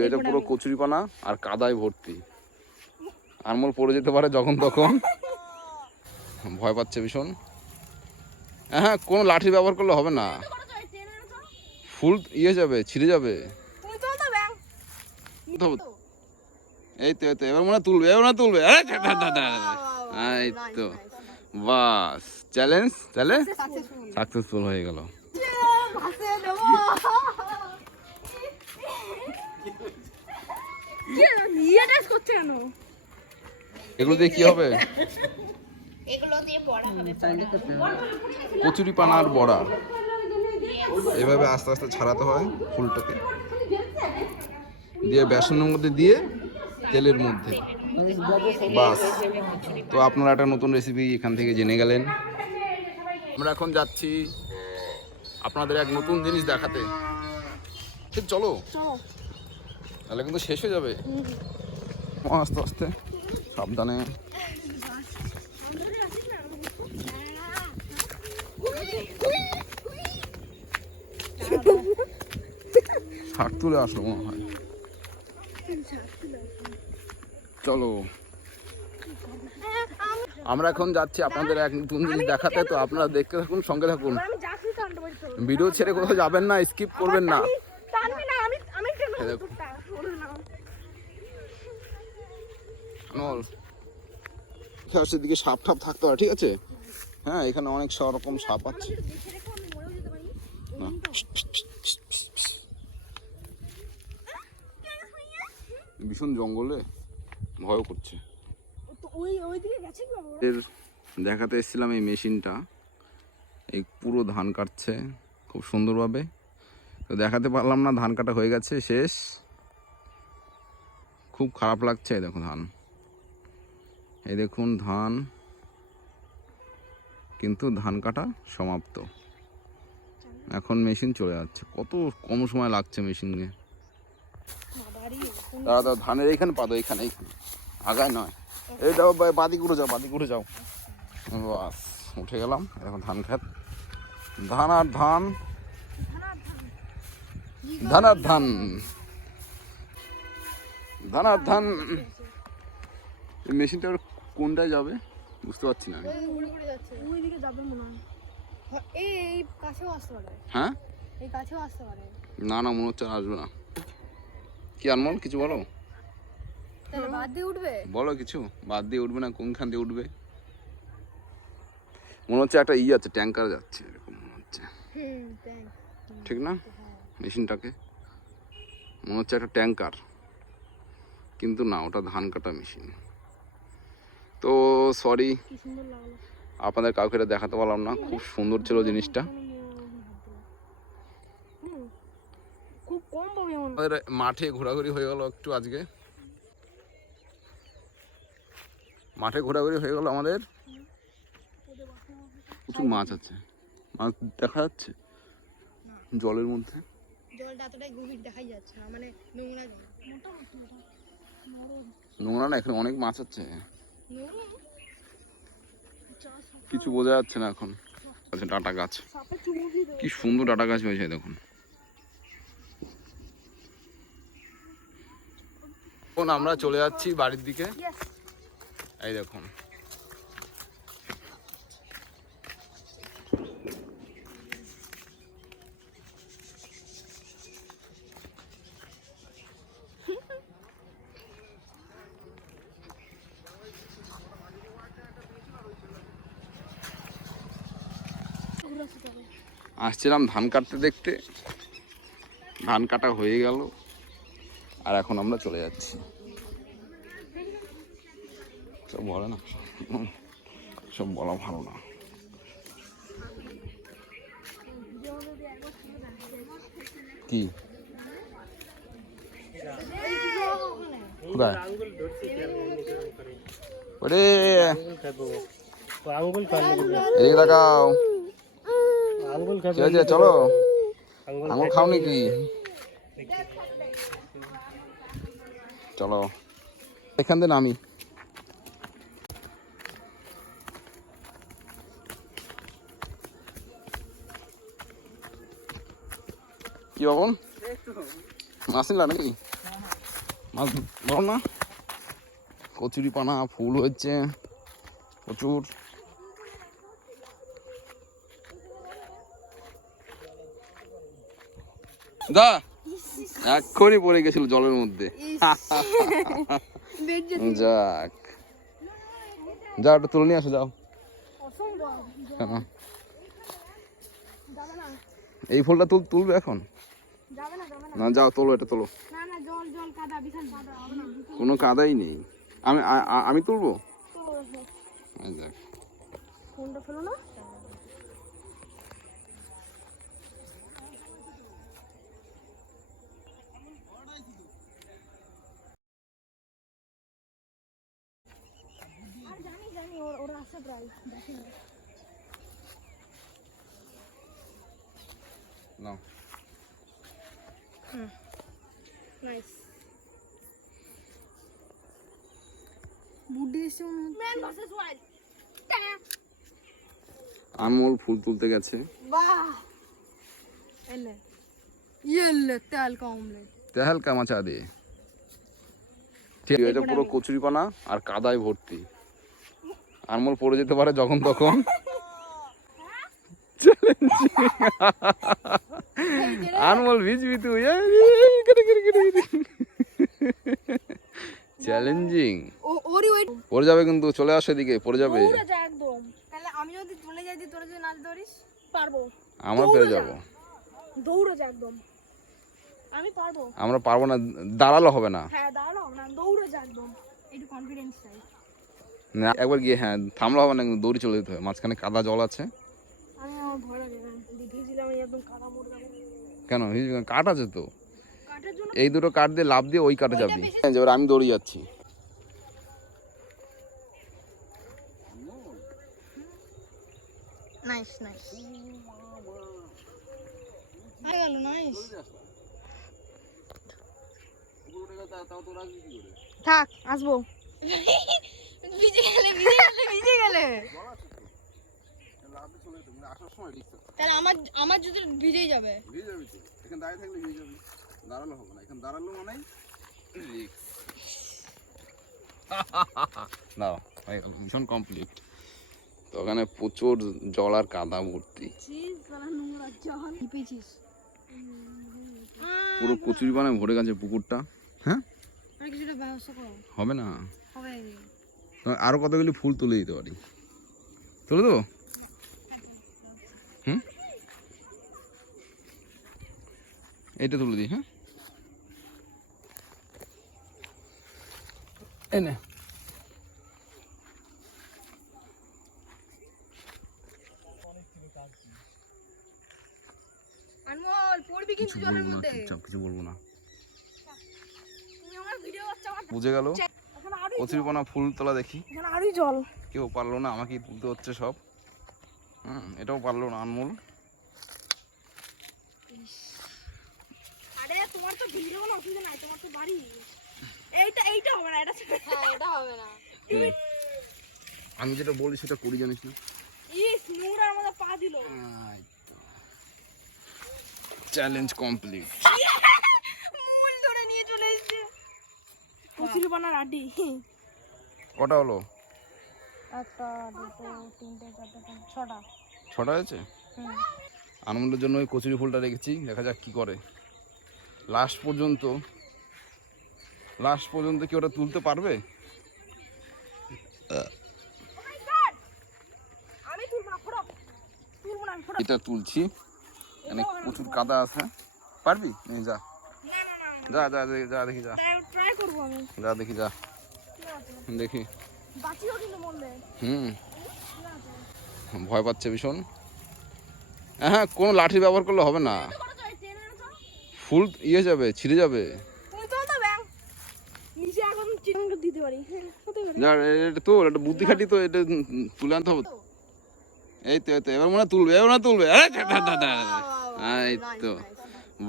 এটা পুরো কচুরিপানা আর কাদায় ভর্তি। আরমোল পড়ে যেতে পারে যখন তখন। ভয় পাচ্ছে ভীষণ। হ্যাঁ কোনো লাঠি ব্যবহার করলে হবে না। ফুল ইয়ে যাবে ছিঁড়ে যাবে। তো- এই তো এই তো এবার মনে হয় তুলবে এবার মনে তুলবে। এই তো। বাস চ্যালেঞ্জ তাহলে সাকসেসফুল হয়ে গেল। এগুলো দিয়ে কি হবে? এগুলো দিয়ে বড়া কচুরি পানার বড়া। এভাবে আস্তে আস্তে ছাড়াতে হয় ফুলটাকে। দিয়ে বেসনের মধ্যে দিয়ে তেলের মধ্যে। বাস। তো আপনারা একটা নতুন রেসিপি এখান থেকে জেনে গেলেন। আমরা এখন যাচ্ছি আপনাদের এক নতুন জিনিস দেখাতে। ঠিক চলো। তাহলে কিন্তু শেষ হয়ে যাবে। আস্তে আস্তে। সাবধানে। শাক তুলে আসলো মনে হয়। চলো। আমরা এখন যাচ্ছি আপনাদের এক নতুন জিনিস দেখাতে তো আপনারা দেখতে থাকুন সঙ্গে থাকুন। ভিডিও ছেড়ে কোথাও যাবেন না স্কিপ করবেন না এই দেখুন। নল সেদিকে সাপ ঠাপ থাকতে হয় ঠিক আছে? হ্যাঁ এখানে অনেক সব রকম সাপ আছে। ভীষণ জঙ্গলে ভয় করছে। এর দেখাতে এসেছিলাম এই মেশিনটা। এই পুরো ধান কাটছে খুব সুন্দরভাবে। তো দেখাতে পারলাম না, ধান কাটা হয়ে গেছে, শেষ। খুব খারাপ লাগছে, দেখো ধান। এই দেখুন ধান। কিন্তু ধান কাটা সমাপ্ত। এখন মেশিন চলে যাচ্ছে। কত কম সময় লাগছে মেশিনকে দাদা দাদা ধানের এইখানে পাদো এইখানে আগায় নয়। এই যাও বা- বাদি করে যাও বাদি করে যাও। বাস, উঠে গেলাম। এখন ধান খেত। ধান আর ধান। ধান আর ধান। ধান আর ধান। মেশিনটা কোনটায় যাবে? বুঝতে পারছি না যাবে মনে হয়। এই এই কাছেও আসতে পারে। হ্যাঁ? এই কাছেও আসতে পারে। না না মনে হচ্ছে আর আসবে না। কি আনমল কিছু বলো? বাদ দিয়ে উঠবে? বলো কিছু। বাদ দিয়ে উঠবে না কোনখান দিয়ে উঠবে? মনে হচ্ছে একটা ই আছে ট্যাঙ্কার যাচ্ছে এরকম মনে হচ্ছে। ঠিক না? মেশিনটাকে? মনে হচ্ছে একটা ট্যাঙ্কার। কিন্তু না ওটা ধান কাটা মেশিন। তো সরি আপনাদের কাউকে এটা দেখাতে পারলাম না। খুব সুন্দর ছিল জিনিসটা। আমাদের মাঠে ঘোরাঘুরি হয়ে গেল একটু আজকে। মাঠে ঘোরাঘুরি হয়ে গেল আমাদের। প্রচুর মাছ আছে। মাছ দেখা যাচ্ছে জলের মধ্যে। মানে নোংরা না এখানে অনেক মাছ আছে। কিছু বোঝা যাচ্ছে না এখন। আছে ডাটা গাছ। কি সুন্দর ডাটা গাছ হয়েছে দেখুন। এখন আমরা চলে যাচ্ছি বাড়ির দিকে। এই দেখুন। আসছিলাম ধান কাটতে দেখতে। ধান কাটা হয়ে গেল। আর এখন আমরা চলে যাচ্ছি। সব বলে না? সব বলা ভালো না। কি? কোথায়? ওরে! আঙ্গুল এদিকে তাকাও আঙ্গুল হয়েছে চলো। আঙুল খাও নাকি চলো। এখান থেকে নামি। কি বাবন? মাছ নিলা নাকি? মাছ ধরো না? কচুরি পানা ফুল হচ্ছে প্রচুর। দা এক্ষুনি পড়ে গেছিল জলের মধ্যে। যাক। যা একটা তুলে নিয়ে আসো যাও। এই ফুলটা তুল তুলবে এখন? না যাও তোলো এটা তোলো। কোনো কাদাই নেই। আমি আমি তুলবো? ফোনটা ফেলো না আর জানি জানি ওর- ওরা আসে প্রায় দেখি না নাও নাইস বুদ্ধি এসে ম্যান ভার্সেস ওয়াইল্ড আনমোল ফুল তুলতে গেছে। বাহ। এলে। ইয়েলে তেল কমলে তেহাল কামাচা দিয়ে ঠিক এটা পুরো কচুরি পানা আর কাদায় ভর্তি। আনমোল পড়ে যেতে পারে যখন তখন। আনমোল ভিজবি তুই চ্যালেঞ্জিং পড়ে যাবে কিন্তু চলে আসে এদিকে পড়ে যাবে। পুরো যা একদম। তাহলে আমি যদি চলে যাই তোরা যদি নাচ ধরিস পারব। আমরা পেরে যাব। দৌড়ে যা একদম। আমি পারব। আমরা পারব না দাঁড়াল হবে না। হ্যাঁ দাঁড়াও না দৌড়ে যা একদম। একটু কনফিডেন্স চাই। না একবার গিয়ে হ্যাঁ থামলে হবে না কিন্তু দৌড়ে চলে যেতে হবে। মাঝখানে কাদা জল আছে। আমি আমার ভয় লাগে না ভিজেছিলাম আমি একদম কাদা মরে যাব কেন? কাঠ আছে তো। এই দুটো কাঠ দিয়ে লাভ দিয়ে ওই কাঠে যাবি। এবার আমি দৌড়ে যাচ্ছি। নাইস নাইস হয়ে গেল নাইস থাক আসব। ভিজে গেলে ভিজে গেলে ভিজে গেলে। তাহলে আমার আমার জুতো ভিজেই যাবে। এখানে দাঁড়িয়ে থাকলে হয়ে যাবে দাঁড়াল হবে না এখানে দাঁড়াল মানে নাও হয়ে কমপ্লিট তো ওখানে প্রচুর জল আর কাদা ভর্তি। পুরো কচুরি বানায় ভরে গেছে পুকুরটা হ্যাঁ? হবে না? হবে। তো আরও কতগুলি ফুল তুলে দিতে পারি? তুলে দেবো? হুম? এইটা তুলে দিই হ্যাঁ? এনে কিছু বলব না বুঝে গেল? কচুরিপানা ফুল তোলা দেখি। আরোই জল। কেউ পারল না আমাকেই তুলতে হচ্ছে সব। হুম এটাও পারল না আনমোল। আরে তোমার তো ভিডিও কোনো অসুবিধা নাই তোমার তো বাড়ি। এইটা এইটা হবে না এটা হ্যাঁ এটা হবে না। আমি যেটা বলি সেটা করি জানিস না? ইস নোংরা আমাদের পা দিল। চ্যালেঞ্জ কমপ্লিট মূল ধরে নিয়ে চলে এসেছে কচুরি বানার আড্ডি। কটা হলো? একটা দুটো তিনটে চারটে ছটা। ছটা হয়েছে? আনন্দের জন্য ওই কচুরি ফুলটা রেখেছি দেখা যাক কি করে। লাস্ট পর্যন্ত লাস্ট পর্যন্ত কি ওটা তুলতে পারবে? আমি তুলবো না ফোড়ো তুলবো না আমি ফোড়ো এটা তুলছি। এখানে প্রচুর কাদা আছে। পারবি? যা। না না না। যা যা দেখি যা দেখি যা। করব আমি? যা দেখি যা। দেখি। বাঁচিও কিন্তু মরলে হুম। ভয় পাচ্ছে ভীষণ। হ্যাঁ কোনো লাঠি ব্যবহার করলে হবে না। ফুল ইয়ে যাবে ছিঁড়ে যাবে। হ্যাঁ বুদ্ধি খাটি তো এটা তুলে আনতে হবে। এই তো এই তো এবার মনে হয় তুলবে এবার হয় তুলবে। এই তো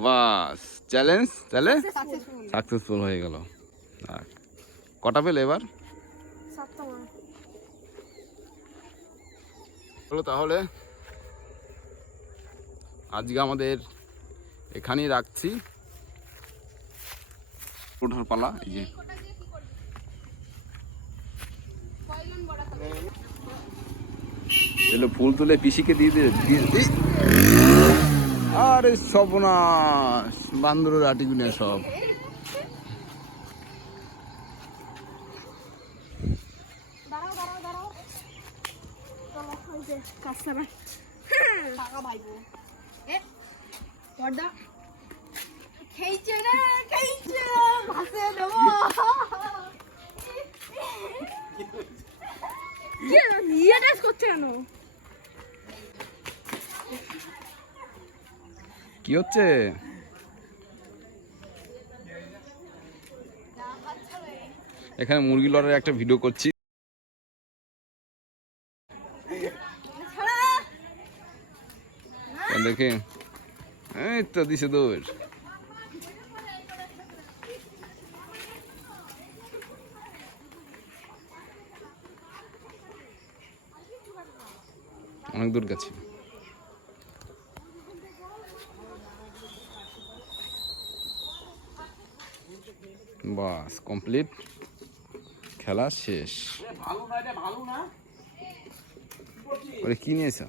বাস চ্যালেঞ্জ তাহলে? সাকসেসফুল হয়ে গেল। কটা পেলে এবার? হলো তাহলে আজকে আমাদের এখানেই রাখছি। ওঠার পালা এই যে। এলো ফুল তুলে পিসিকে দিয়ে দে দিয়ে দে। আরে সর্বনাশ বান্দরের আটিগুনে সব দাঁড়াও দাঁড়াও দাঁড়াও চলো ওই যে কাজটা টাকা ভাইবো এ পর্দা। খেয়েছে রে খেয়েছে ভাসে দেবো। কি নিয়ে করছে কেন? কি হচ্ছে? এখানে মুরগি লড়ার একটা ভিডিও করছি। তা দেখে। এই তো দিছে দৌড়। অনেক দূর গেছে। বাস কমপ্লিট খেলা শেষ। ওরে কি নিয়েছ?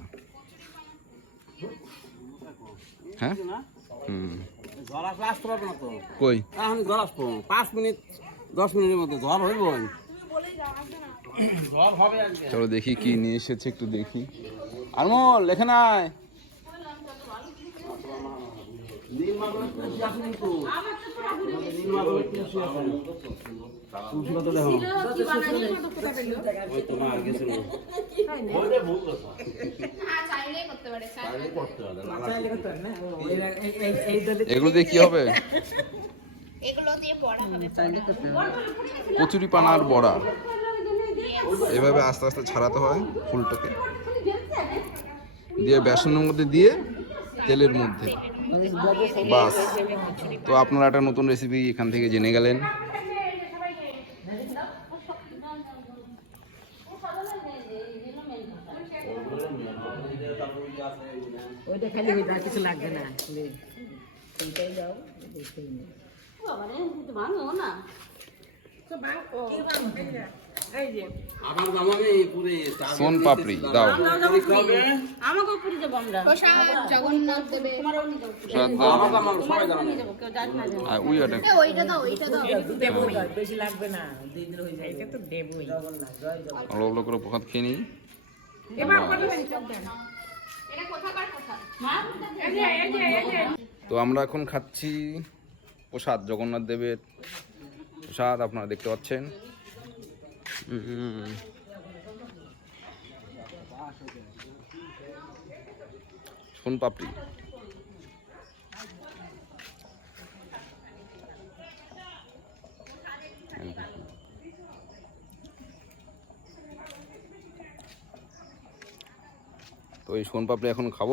হ্যাঁ? হুম। ঝড় আসলে আসতে পারবে না তো। কই? আমি ঝড় আসব পাঁচ মিনিট দশ মিনিটের মধ্যে ঝড় হইব। ঝড় চলো দেখি কি নিয়ে এসেছে একটু দেখি। আর আনমোল এখানে আয়। এগুলো দিয়ে কি হবে? এগুলো দিয়ে কচুরি পানার বড়া। এভাবে আস্তে আস্তে ছাড়াতে হয় ফুলটাকে। দিয়ে বেসনের মধ্যে দিয়ে তেলের মধ্যে। বাস। তো আপনারা একটা নতুন রেসিপি এখান থেকে জেনে গেলেন। ওইটা খালি আর কিছু লাগবে না সোন পাপড়ি দাও। প্রসাদ জগন্নাথ দেবে। প্রসাদ দাও। আমার জামাল সবাই জামানে আর ওই ওটা ওইটা দাও ওইটা দাও। দেবই। বেশি লাগবে না দুই দিন হয়ে যায় এটা তো দেবই। জগন্নাথ জয় জগন্নাথ। অল্প অল্প করে প্রসাদ খেয়ে নিই। এটা কোথাকার কথা? তো আমরা এখন খাচ্ছি প্রসাদ জগন্নাথ দেবের প্রসাদ আপনারা দেখতে পাচ্ছেন। সোন পাপড়ি তো এই সোন পাপড়ি এখন খাব।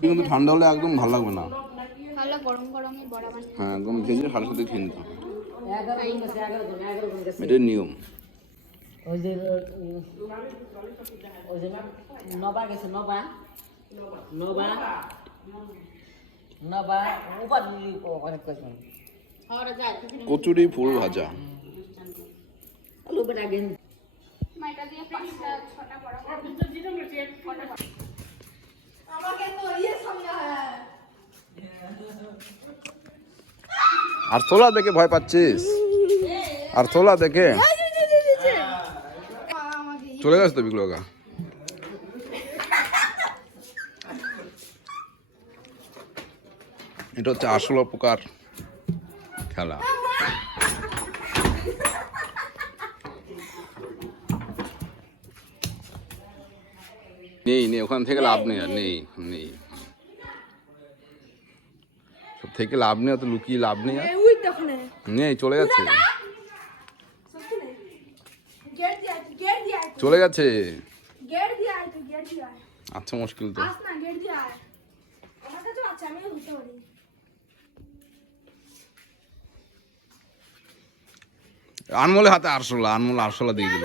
কিন্তু ঠান্ডা হলে একদম ভালো লাগবে না। তাহলে গরম গরমই বড়া বানিয়ে হ্যাঁ একদম ভেজে সাথে সাথে খেয়ে নিতে হবে। এটাই নিয়ম। ওই যে ওই যে নবা গেছে নবা নবা নবা উপার অনেক কয়েছে কচুরি ফুল ভাজা। লোকের আগে মাইটা দিয়ে পাঁচটা ছটা বড়া করবে আমাকে তো ইয়ে সামনে হয় আর তোলা দেখে ভয় পাচ্ছিস? আর তোলা দেখে? চলে গেছে তো বিগুলো এটা হচ্ছে আসল প্রকার খেলা। নেই নেই ওখান থেকে লাভ নেই আর নেই নেই সব থেকে লাভ নেই অত লুকিয়ে লাভ নেই আর। নেই চলে আয় চলে গেছে আচ্ছা মুশকিল তো। আনমোলের হাতে আরশোলা আনমোল আরশোলা দিয়ে দিল।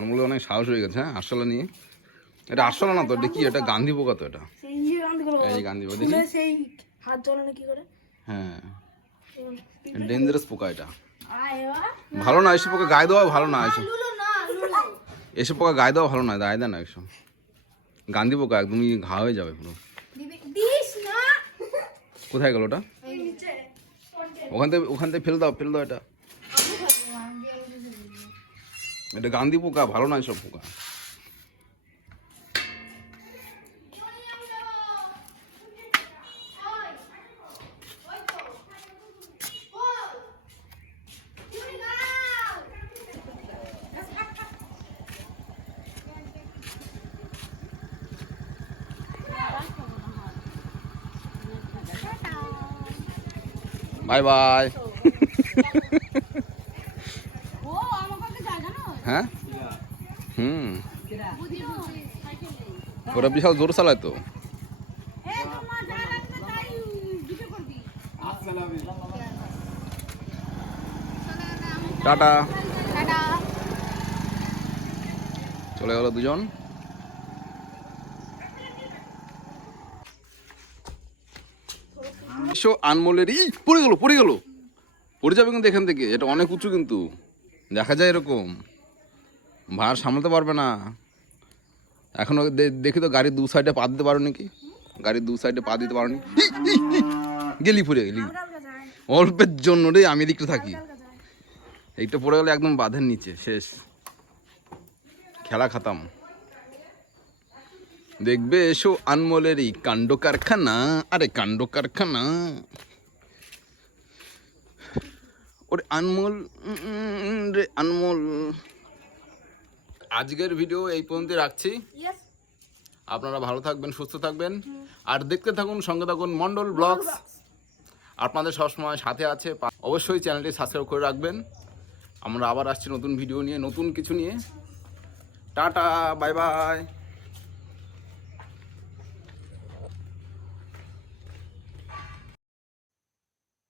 আনমোলে অনেক সাহস হয়ে গেছে হ্যাঁ আরশোলা নিয়ে। এটা আরশোলা না তো এটা কি এটা গান্ধী পোকা তো এটা এই গান্ধী পোকা দেখি। সেই হাত জ্বলে না কি করে? হ্যাঁ। ডেঞ্জারাস পোকা এটা। ভালো না এসব পোকা গায়ে দেওয়া ভালো না এসব। এসব পোকা গায়ে দেওয়া ভালো না গায়ে দেয় না এসব। গান্ধী পোকা একদমই ঘা হয়ে যাবে পুরো। কোথায় গেল ওটা? ওখান থেকে ওখান থেকে ফেলে দাও ফেলে দাও এটা। এটা গান্ধী পোকা ভালো না এসব পোকা। বাই বাই ও আমার কাছে যায় জানো হ্যাঁ হুম ওরা বিশাল জোর চালায় তো। টাটা। চলে গেল দুজন। এসো আনমোলের ই পড়ে গেল পড়ে গেল। পড়ে যাবে কিন্তু এখান থেকে, এটা অনেক উঁচু কিন্তু। দেখা যায় এরকম। ভার সামলাতে পারবে না। এখনও দেখি তো গাড়ির দু সাইডে পা দিতে পারো নাকি? গাড়ির দু সাইডে পা দিতে পারো নি গেলি পড়ে গেলি। অল্পের জন্য রে, আমি এদিকটা থাকি। এইটা পড়ে গেলে একদম বাঁধের নিচে, শেষ। খেলা খাতাম। দেখবে এসো আনমলের এই কাণ্ড কারখানা আরে কাণ্ড কারখানা ওরে আনমোল রে আনমোল। আজকের ভিডিও এই পর্যন্ত রাখছি। আপনারা ভালো থাকবেন সুস্থ থাকবেন। আর দেখতে থাকুন সঙ্গে থাকুন মন্ডল ব্লগস। আপনাদের সবসময় সাথে আছে। অবশ্যই চ্যানেলটি সাবস্ক্রাইব করে রাখবেন। আমরা আবার আসছি নতুন ভিডিও নিয়ে নতুন কিছু নিয়ে। Tata bye bye.